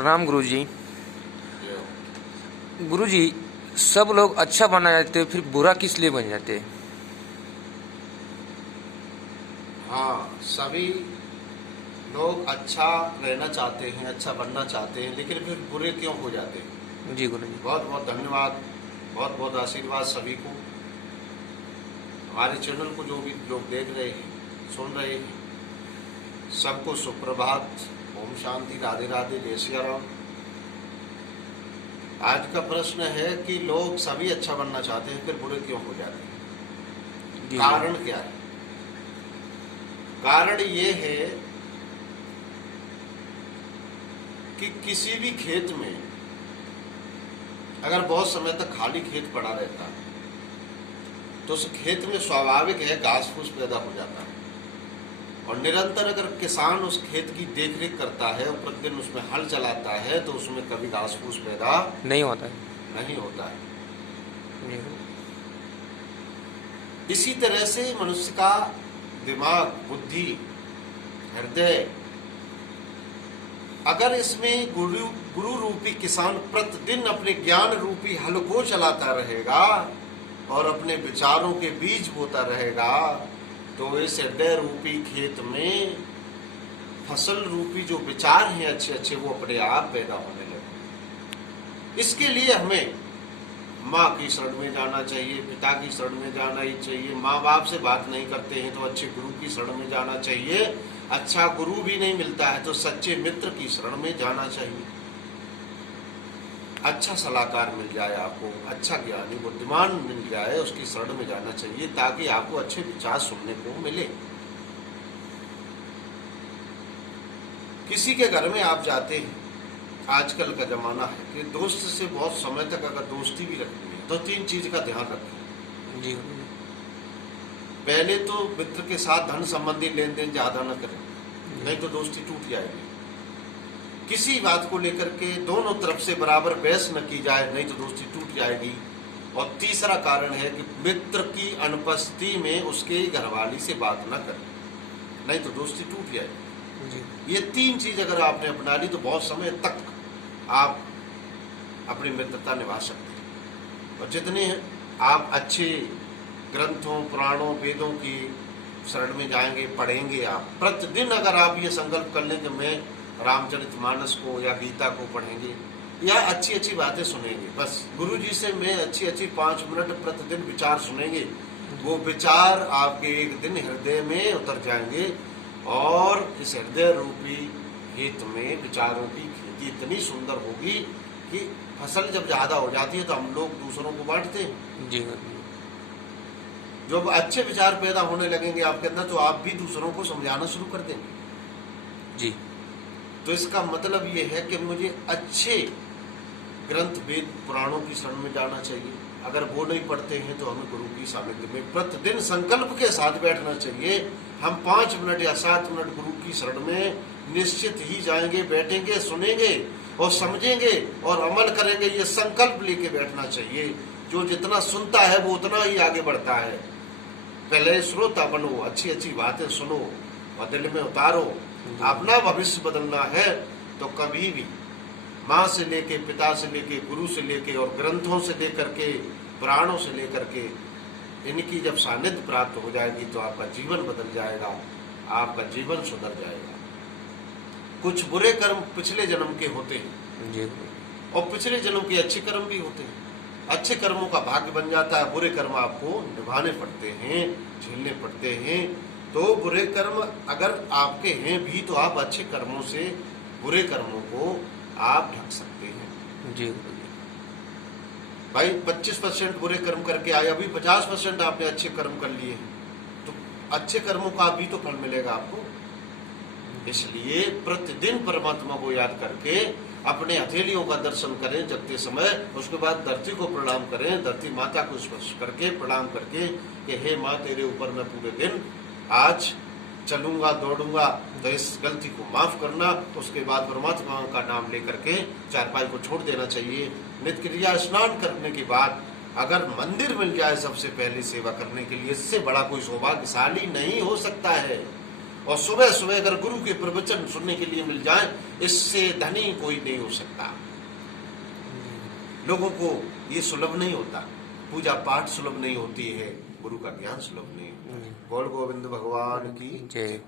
प्रणाम गुरुजी। गुरुजी, सब लोग अच्छा बना जाते फिर बुरा किस लिए बन जाते हैं? हाँ, सभी लोग अच्छा रहना चाहते हैं, अच्छा बनना चाहते हैं, लेकिन फिर बुरे क्यों हो जाते हैं? जी गुरुजी। बहुत बहुत धन्यवाद, बहुत बहुत आशीर्वाद सभी को। हमारे चैनल को जो भी लोग देख रहे हैं, सुन रहे हैं, सबको सुप्रभात, ओम शांति, राधे राधे, जय सिया राम। आज का प्रश्न है कि लोग सभी अच्छा बनना चाहते हैं, फिर बुरे क्यों हो जाते हैं? कारण क्या है? कारण ये है कि किसी भी खेत में अगर बहुत समय तक खाली खेत पड़ा रहता है तो उस खेत में स्वाभाविक है घास फूस पैदा हो जाता है। और निरंतर अगर किसान उस खेत की देखरेख करता है और प्रतिदिन उसमें हल चलाता है तो उसमें कभी घास फूस पैदा नहीं होता है। जी। इसी तरह से मनुष्य का दिमाग, बुद्धि, हृदय, अगर इसमें गुरु रूपी किसान प्रतिदिन अपने ज्ञान रूपी हल को चलाता रहेगा और अपने विचारों के बीज बोता रहेगा तो इस हृदय रूपी खेत में फसल रूपी जो विचार हैं अच्छे अच्छे वो अपने आप पैदा होने लगे। इसके लिए हमें माँ की शरण में जाना चाहिए, पिता की शरण में जाना ही चाहिए। माँ बाप से बात नहीं करते हैं तो अच्छे गुरु की शरण में जाना चाहिए। अच्छा गुरु भी नहीं मिलता है तो सच्चे मित्र की शरण में जाना चाहिए। अच्छा सलाहकार मिल जाए आपको, अच्छा ज्ञानी बुद्धिमान मिल जाए, उसकी शरण में जाना चाहिए ताकि आपको अच्छे विचार सुनने को मिले। किसी के घर में आप जाते हैं, आजकल का जमाना है कि दोस्त से बहुत समय तक अगर दोस्ती भी रखनी है तो 3 चीज का ध्यान रखें। जी। पहले तो मित्र के साथ धन संबंधी लेन देन ज्यादा न करें, नहीं तो दोस्ती टूट जाएगी। किसी बात को लेकर के दोनों तरफ से बराबर बहस न की जाए, नहीं तो दोस्ती टूट जाएगी। और तीसरा कारण है कि मित्र की अनुपस्थिति में उसके घरवाली से बात न करें, नहीं तो दोस्ती टूट जाएगी। जी। ये 3 चीज अगर आपने अपना ली तो बहुत समय तक आप अपनी मित्रता निभा सकते हैं। और जितने आप अच्छे ग्रंथों, पुराणों, वेदों की शरण में जाएंगे, पढ़ेंगे, आप प्रतिदिन अगर आप ये संकल्प कर लें कि मैं रामचरितमानस को या गीता को पढ़ेंगे या अच्छी अच्छी बातें सुनेंगे, बस गुरु जी से मैं अच्छी अच्छी 5 मिनट प्रतिदिन विचार सुनेंगे, वो विचार आपके एक दिन हृदय में उतर जाएंगे और इस हृदय रूपी खेत में विचारों की खेती इतनी सुंदर होगी कि फसल जब ज्यादा हो जाती है तो हम लोग दूसरों को बांटते हैं। जी। जब अच्छे विचार पैदा होने लगेंगे आपके अंदर तो आप भी दूसरों को समझाना शुरू कर देंगे। जी। तो इसका मतलब ये है कि मुझे अच्छे ग्रंथ, वेद, पुराणों की शरण में जाना चाहिए। अगर वो नहीं पढ़ते हैं तो हमें गुरु की सानिध्य में प्रतिदिन संकल्प के साथ बैठना चाहिए। हम 5 मिनट या 7 मिनट गुरु की शरण में निश्चित ही जाएंगे, बैठेंगे, सुनेंगे और समझेंगे और अमल करेंगे। ये संकल्प लेके बैठना चाहिए। जो जितना सुनता है वो उतना ही आगे बढ़ता है। पहले श्रोता बनो, अच्छी अच्छी बातें सुनो और दिल में उतारो। अपना भविष्य बदलना है तो कभी भी माँ से लेके, पिता से लेके, गुरु से लेके और ग्रंथों से लेकर के, पुराणों से लेकर के इनकी जब सानिध्य प्राप्त हो जाएगी तो आपका जीवन बदल जाएगा, आपका जीवन सुधर जाएगा। कुछ बुरे कर्म पिछले जन्म के होते हैं जी। और पिछले जन्म के अच्छे कर्म भी होते हैं। अच्छे कर्मों का भाग्य बन जाता है, बुरे कर्म आपको निभाने पड़ते हैं, झेलने पड़ते हैं। तो बुरे कर्म अगर आपके हैं भी तो आप अच्छे कर्मों से बुरे कर्मों को आप ढक सकते हैं। जी। भाई 25% बुरे कर्म करके आए, अभी 50% आपने अच्छे कर्म कर लिए तो अच्छे कर्मों का भी तो फल मिलेगा आपको। इसलिए प्रतिदिन परमात्मा को याद करके अपने हथेलियों का दर्शन करें जगते समय, उसके बाद धरती को प्रणाम करें, धरती माता को स्पर्श करके प्रणाम करके कि हे माँ, तेरे ऊपर मैं पूरे दिन आज चलूंगा, दौड़ूंगा, तो इस गलती को माफ करना। उसके बाद परमात्मा का नाम लेकर के चारपाई को छोड़ देना चाहिए। नित्य क्रिया स्नान करने के बाद अगर मंदिर मिल जाए सबसे पहले सेवा करने के लिए, इससे बड़ा कोई सौभाग्यशाली नहीं हो सकता है। और सुबह सुबह अगर गुरु के प्रवचन सुनने के लिए मिल जाए, इससे धनी कोई नहीं हो सकता। लोगों को ये सुलभ नहीं होता, पूजा पाठ सुलभ नहीं होती है, गुरु का ज्ञान सुलभ नहीं होता है। बोल गोविंद भगवान की जय।